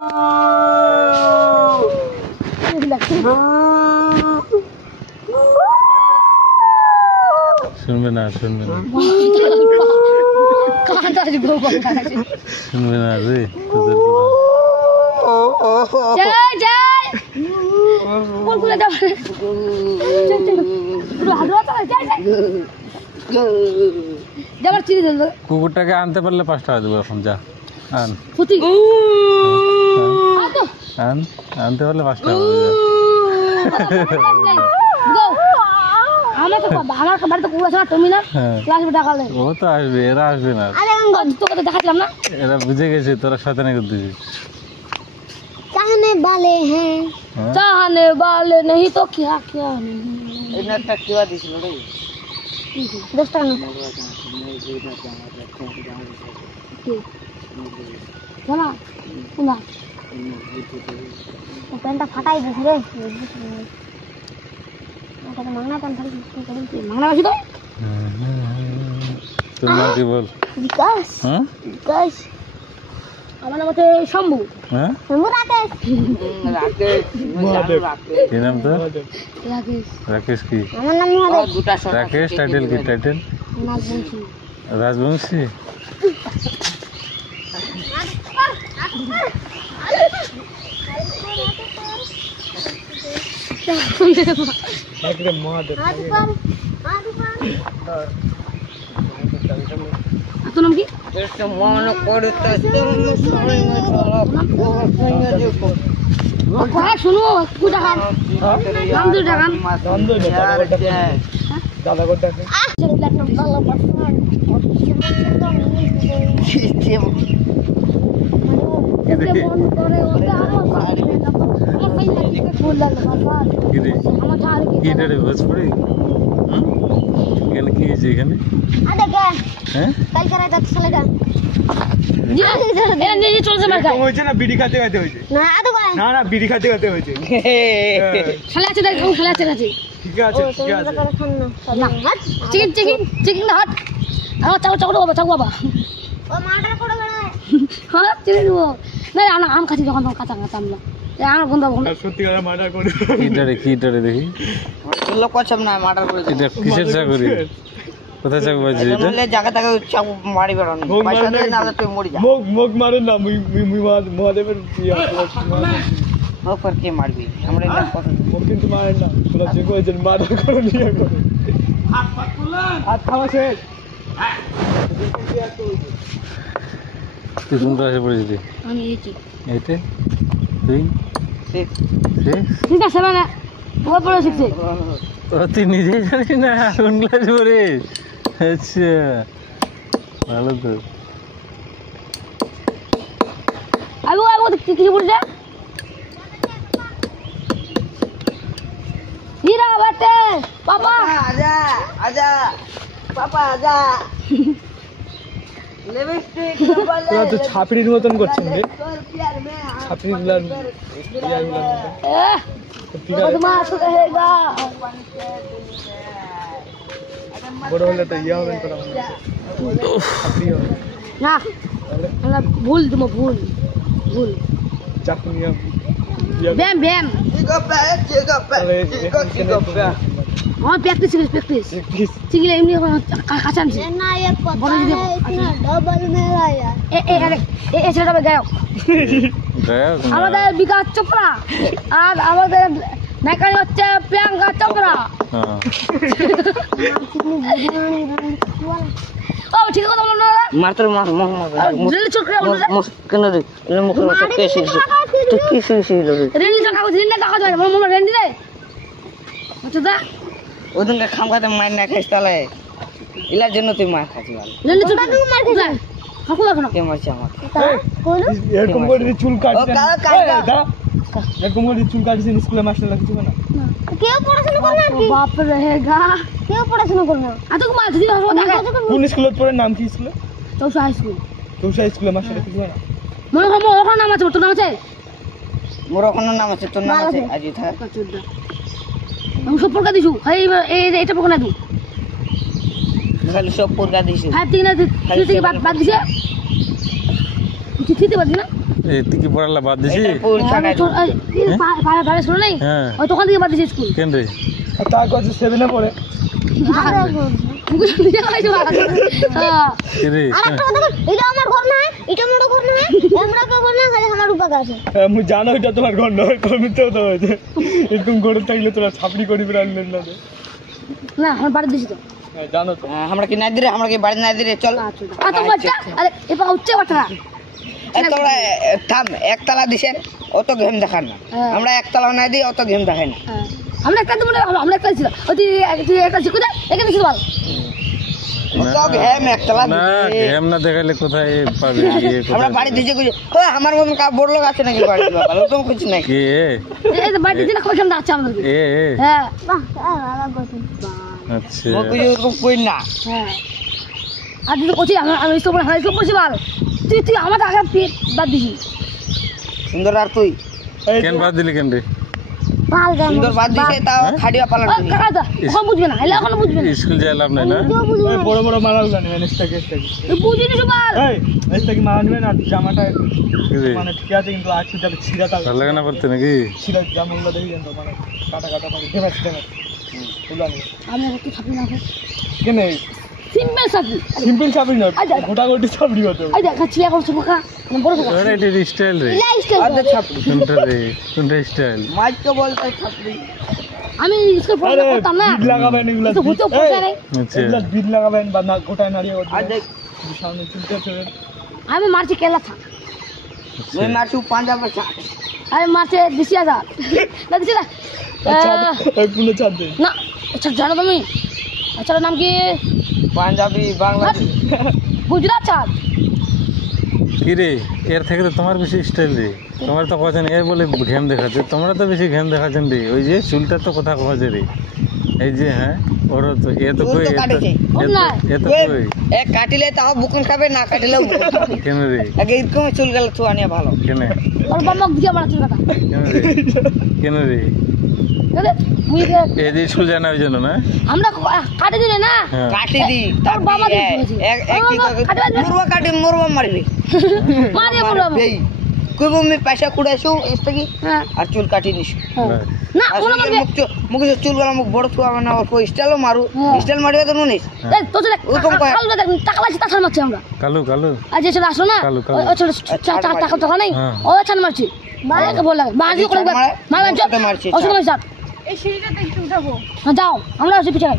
শুনবে না শুনবে না শুনবে না রে তোদের কুকুরটাকে আনতে পারলে 5 টাকা দেবো এখন। যা আন আনতে পারলে 5 টাকা ও তো আসবে, এরা আসবে না, এরা বুঝে গেছে তোরা শয়তানি করে দিবি। चाहने वाले हैं चाहने वाले नहीं तो क्या क्या नहीं। একটা কিবা দিছিল রে 10 টাকা না শোনা শোনা প্যান্টটা ফাটাই দিছি রে ওটা মাংনা প্যান্ট ফাটাই দিছি মাংনা বাসি তো তোমরা কি বল বিকাশ হ্যাঁ বিকাশ আমার নাম হচ্ছে শম্ভু। হ্যাঁ শম্ভু রাকেশ কি নাম তো? রাকেশ। রাকেশ কি? আমার নাম মহাদেব দুটা শট রাকেশ টাইটেল কি? টাইটেল নাজবংশী। রাজবংশী। তোর নাম কি? মন করতে শুনো টাকা নাম দুই টাকা দাদা করতে কি ভোজপুরি কি হয়েছে এখানে? হ্যাঁ হয়েছে না বিড়ি খাতে খাতে হয়েছে না না বিড়ি খাতে খাতে হয়েছে খেলা আছে দেখ খেলা আছে ঠিক আছে ঠিক আছে চিকেন চিকেন চিকেন হাট আমার চাকু চাকু বাবা চাকু বাবা হ্যাঁ চিকেন দেবো না আম খাচ্ছি যখন তখন কাঁচা কাঁচা আমলা আমার বন্ধু সত্যি কথা মার্ডার করে কিটারে দেখি লোক কচ্ছপ না মার্ডার করে এটা কিসের চাকরি? কোথায় চাকু বাজছে এটা? বললে জায়গা টাকা চাকু মারি বেরোনো পয়সা দেয় না তুই মরি যা মুখ মারেন না মহাদেবের মুখ पर কে মারবি আমরা এটা কথা মুখ কিন্তু মারেন না তোরা যে করেছেন মার্ডার করে নিয়ে করে হাত খাওয়া শেষ তুই কোন ক্লাসে পড়েছিলি? আমি এইটি এইটে তুই ঠিক আছে মানে ও পড়ে শিখছে তুই নিজে জানিস না কোন ক্লাসে পড়িস? আচ্ছা ভালো তো। আবু কি পড়ছে হীরা বাতে পাপা आजा आजा पापा आजा लिपस्टिक তোরা তো ছাপড়ির মতন করছেন রে ছাপড়ি গুলার बदमाश रहेगा বড় হলে তো ইয়া হবেন তোরা ছাপড়ি হবে না আমরা ভুল তুমি ভুল ভুল চাকু নিয়ে ব্যায়াম ব্যায়াম আমার প্র্যাকটিস শিখলে এমনি কাঁচা আনছি এছাড়া গায়ক আমাদের বিকাশ চোপড়া আর আমাদের মেকানিক হচ্ছে প্রিয়াঙ্কা চোপড়া। ও ঠিক কথা বলো না মাত্র মার রেল চক্রে কেন রে মুখ কে শিখছ তুই কি শিখছিস রেল চক্র দিলে টাকা যায় মামা রেল দিলে আচ্ছা দা ওদিনকে খামখাতে মার না খাইস তাহলে ইলার জন্য তুই মার খাচ্ছিস রেল চক্র মার খেয়ে হাকু লাগনা কে মারছে আমার এরকম করে চুল কাটছেন এরকম করে চুল কাটছেন স্কুলে মাস্টার লাগছে না কেউ পড়াশোনা করে না কি বাপ रहेगा কেউ পড়াশোনা করে না আতো কো মার দিদি হাসো দেখা কোন স্কুলে পড়ে নাম কি স্কুলে চৌসা হাই স্কুল তোষা স্কুলে মাস্টার লাগছে না মনে হয় ওখানে নাম আছে তোর নাম আছে মোর ওখানে নাম আছে তোর নাম আছে আজি থাক চোদ্দা আমি সব পড়কা দিছু এই এটা পড়কা না দি খালি সব পড়কা দিছিস 5 থেকে না 3 থেকে বাদ দিছে চিঠিতে বাদ না তুই কি পড়ালা বাদ দিছি? এটা পুল ছাড়াই বাইরে শুনো নাই হ্যাঁ ওই তখন থেকে বাদ দিয়েছি স্কুল কেন রে? আর তার কাছে 7 এ পড়ে মুখে শুনতে যাই তো কি রে? আর একটা কথা বল, এটা আমার ঘর না, এটা আমার ঘর না, আমরা কে ঘর না, খালি আমার উপাকা আছে। আমি জানো এটা তোমার ঘর নয়, কমিতে তো হয়েছে এরকম গড়ে থাকলে তোরা ছাপড়ি করি প্রাণলেন না রে। না আমি বাড়ি দিয়েছি তো হ্যাঁ, জানো তো আমরা কি নাই দিরে আমরা কি বাড়ি নাই দিরে চল তো বাচ্চা আরে এবার উচ্চে বাচ্চা তোরা থাম একতলা দিছেন অত গেম দেখান না হ্যাঁ। আমরা একতলা নাই দিই অত গেম দেখাই না আমরা একটা তো আমরা একটা ছিল ওই তুই একটা ছিল কোথায় এখানে ছিল বল অত গেম একতলা না দিছি। গেম না দেখাইলে কোথায় পাবি? আমরা বাড়ি দিয়েছি কিছু আমার মতন কা বড় লোক আছে নাকি বাড়ি বাবা ওরকম কিছু নাই কে এই বাড়ি দিতে না কখন আছে আমাদের এ হ্যাঁ বাহ, আলাদা কথা। আচ্ছা ও কিছু ওরকম কই না হ্যাঁ আর তুই কোচি আমি স্কুল পড়ে হাই স্কুল পড়ছি বল তুই আমার আগে পেট বাদ দিবি সুন্দর আর তুই এই কেন বাদ দিলি কেন রে? ভাল গান। সুন্দর বাদ দিছে তাও খাড়িয়া পালন ও কাকা তো এখন বুঝবে না এলা এখন বুঝবে না স্কুল যাই লাভ নাই না? কেউ বুঝবে এই না। বড় বড় মালা গুলো নেবেন এসটাকে তুই বুঝিনি সবার এই এসটাকে মালা নেবেন আর জামাটা কি রে? মানে ঠিক আছে কিন্তু আজকে যাবে ছিঁড়াটা ভালো লাগে না পড়তে নাকি? ছিঁড়া জামাগুলো দেখি কিন্তু মানে কাটা কাটা মানে দেবাস দেবাস ওগুলো নেই আমি একটু ছাপি না কেন সিম্পল ছাপি সিম্পল চাপড়ি না আচ্ছা। গোটা গোটি চাপড়ি হতো এই দেখ ছিয়া করছে পোকা বড় পোকা ওরে এটা স্টাইল রে। আদে ছাপড়ি কোনটা রে? কোনটা স্টাইল? মাইক তো বলতে ছাপড়ি আমি স্কুল আরে পড়া করতাম না বিট লাগাবেন এগুলা তো হতো পয়সা নেই আচ্ছা এগুলা বিট লাগাবেন বা না গোটায় নাড়িয়ে আর দেখ সামনে চুলতে চলে আমি মারছি কেলা থাক মই মারছু পাঞ্জাবে চা আমি মারছে দিছি না দিছি না আচ্ছা এক পুরো চাপ দেন না আচ্ছা জানো তুমি আচ্ছা নাম কি পাঞ্জাবি বাংলাদেশ গুজরাট চাঁদ কি রে? এর থেকে তো তোমার বেশি স্টাইল রে। তোমার তো কথা এর বলে ঘেম দেখাচ্ছে, তোমরা তো বেশি ঘেম দেখাচ্ছেন রে। ওই যে চুলটা তো কথা কছে রে। এই যে হ্যাঁ ওর তো এ তো চুল কই তো কাটেছে। এ তো কই এক কাটিলে তাও বুকুন খাবে না কাটিলে বুকুন খাবে কেন রে? আগে এরকম চুল গেল তো আনিয়া ভালো কেন ওর বাবা দিয়ে মারা চুল কাটা কেন রে? কেন রে? বুঝলে মুই এই যে স্কুল যায় না ওই জন্য না? আমরা কাটে দিলে না হ্যাঁ কাটি দি তোর বাবা দিয়ে দিয়েছে। এক কি আমার বাবা কাটি দিবে। মুরবা কাটি মুরবা মারবি মারিয়ে বলবো এই কইব আমি পয়সা কুড়াইছু এসতে হ্যাঁ আর চুল কাটি নিস হ্যাঁ। না ওরা মারবে মুখ চুল গলা মুখ বড় থুয়া মানে ওর স্টাইলও মারু হ্যাঁ। স্টাইল মারিবে তো নিস এই তো দেখ ওরকম কয়। কালো দেখ টাকা লাগছে টাকা মারছি আমরা কালু কালু আজ এসে আসলো না কালো, কালো। ওই ছোট টাকা টাকা নেই হ্যাঁ। ও ছান মারছি বাড়িকে বল লাগে বাড়ি করে মারবেন মুখটা মারছি, ও সময় স্যার এই সিঁড়িটাতে একটু উঠাবো। হ্যাঁ যাও আমরা আসি পিছনে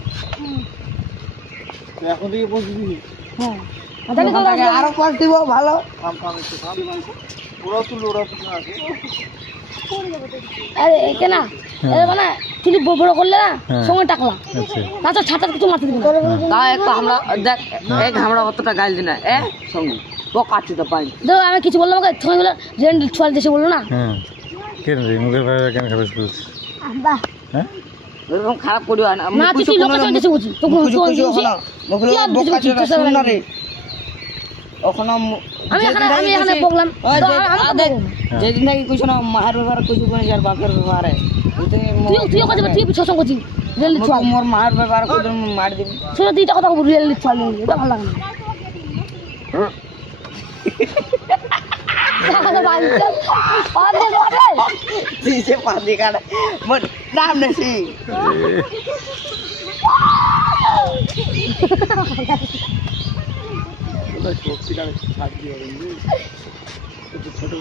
এখন থেকে বসে দিবি হ্যাঁ তাহলে ওখান থেকে আরো পাঁচ দিব ভালো ওরা তুল ওরা পিছনে আছে আরে কেনা এ মানে চুলি বড় করলে না হ্যাঁ। সময় টাকলা আচ্ছা না তো ছাতা কিছু মারতে দিবি না তা এক আমরা দেখ এক আমরা অতটা গাইল দিনা এ সঙ্গে ও কাটি তো পাই দেখো আমি কিছু বললাম আমাকে তুমি বলে রেন্ট ছুয়াল দেশে বললো না হ্যাঁ কেন রে? মুখের ভাই কেন খারাপ করছিস? বাহ, হ্যাঁ এরকম খারাপ করিও না না তুই লোকেশন দেশে বুঝি তো মুখগুলো বোকা চোদা শুন না রে ওখানে আমি এখানে বললাম যেদিন থেকে কিছু না মায়ের ব্যাপার কিছু করে যার বাপের ব্যাপারে তুইও কাছে তুই পিছু সঙ্গ করছিস রেল ছুয়াল মোর মায়ের ব্যাপার করে মার দিবি শুনে দুইটা কথা বলবো রেল ছুয়াল এটা ভালো লাগে না দিছে পাদি কাটা মোর নাম নেছি সত্যিকারে ছাড় দিয়ে হবে ছোট